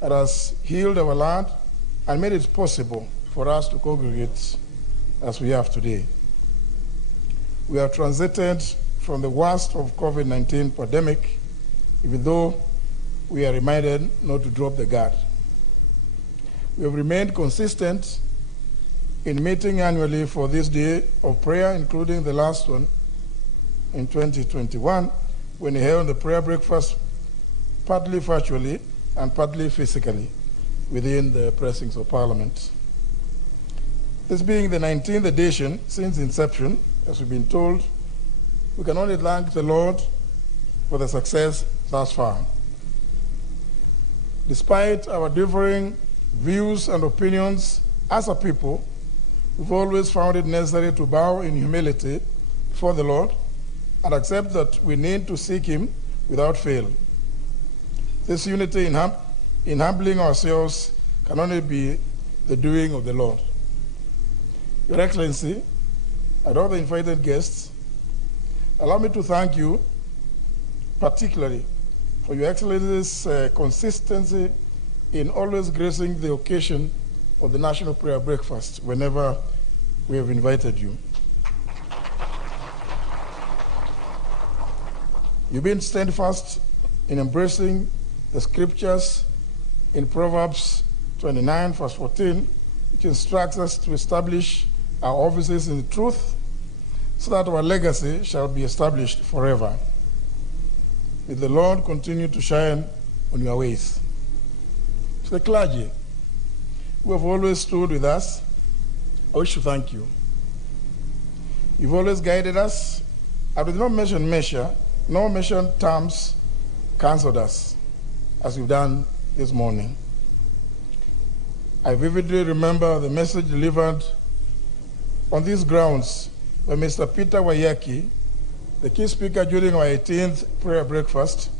that has healed our land and made it possible for us to congregate as we have today. We have transited from the worst of COVID-19 pandemic, even though we are reminded not to drop the guard. We have remained consistent in meeting annually for this day of prayer, including the last one in 2021, when we held the prayer breakfast partly virtually and partly physically within the precincts of Parliament. This being the 19th edition since inception, as we've been told, we can only thank the Lord for the success thus far. Despite our differing views and opinions as a people, we've always found it necessary to bow in humility before the Lord and accept that we need to seek Him without fail. This unity in humbling ourselves can only be the doing of the Lord. Your Excellency, and all the invited guests, allow me to thank you particularly for Your Excellency's consistency in always gracing the occasion of the National Prayer Breakfast whenever we have invited you. You've been steadfast in embracing the scriptures in Proverbs 29, verse 14, which instructs us to establish our offices in the truth so that our legacy shall be established forever. May the Lord continue to shine on your ways. To the clergy who have always stood with us, I wish to thank you. You've always guided us, and with no measure, no measured terms, counseled us, as you've done this morning. I vividly remember the message delivered on these grounds by Mr. Peter Wayaki, the key speaker during our 18th prayer breakfast,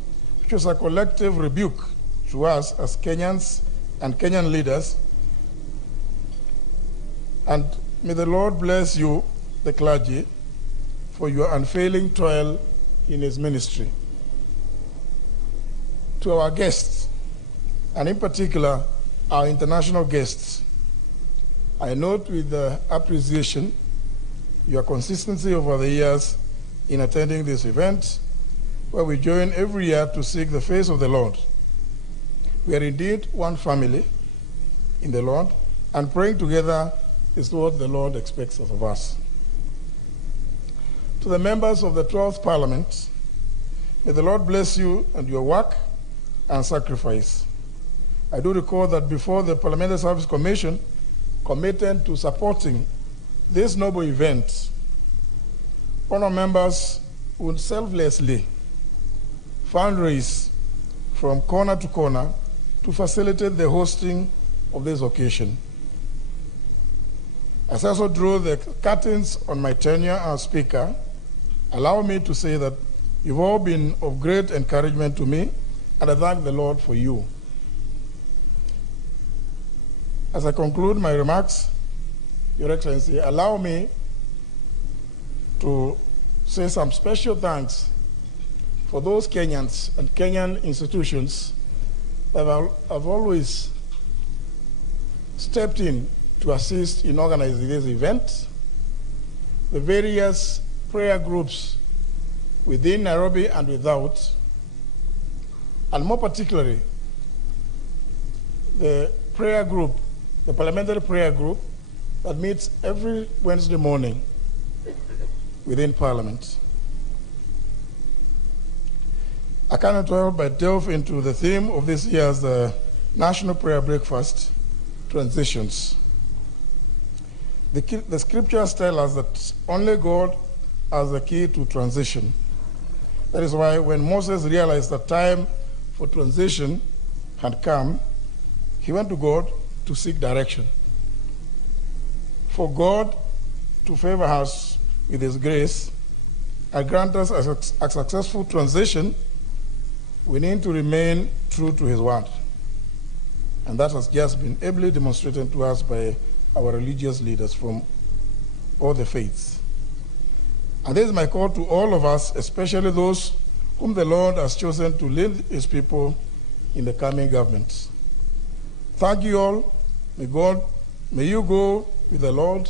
which was a collective rebuke to us as Kenyans and Kenyan leaders. And may the Lord bless you, the clergy, for your unfailing toil in His ministry. To our guests, and in particular, our international guests, I note with appreciation your consistency over the years in attending this event, where we join every year to seek the face of the Lord. We are indeed one family in the Lord, and praying together is what the Lord expects of us. To the members of the 12th Parliament, may the Lord bless you and your work and sacrifice. I do recall that before the Parliamentary Service Commission committed to supporting this noble event, honour members would selflessly fundraise from corner to corner to facilitate the hosting of this occasion. As I also drew the curtains on my tenure as Speaker, allow me to say that you've all been of great encouragement to me, and I thank the Lord for you. As I conclude my remarks, Your Excellency, allow me to say some special thanks for those Kenyans and Kenyan institutions that have always stepped in to assist in organizing this event, the various prayer groups within Nairobi and without, and more particularly, the prayer group, the parliamentary prayer group that meets every Wednesday morning within Parliament. I cannot help but delve into the theme of this year's National Prayer Breakfast, transitions. The scriptures tell us that only God has the key to transition. That is why when Moses realized that time for transition had come, he went to God to seek direction. For God to favor us with His grace and grant us a successful transition, we need to remain true to His word. And that has just been ably demonstrated to us by our religious leaders from all the faiths. And this is my call to all of us, especially those whom the Lord has chosen to lead His people in the coming government. Thank you all. May you go with the Lord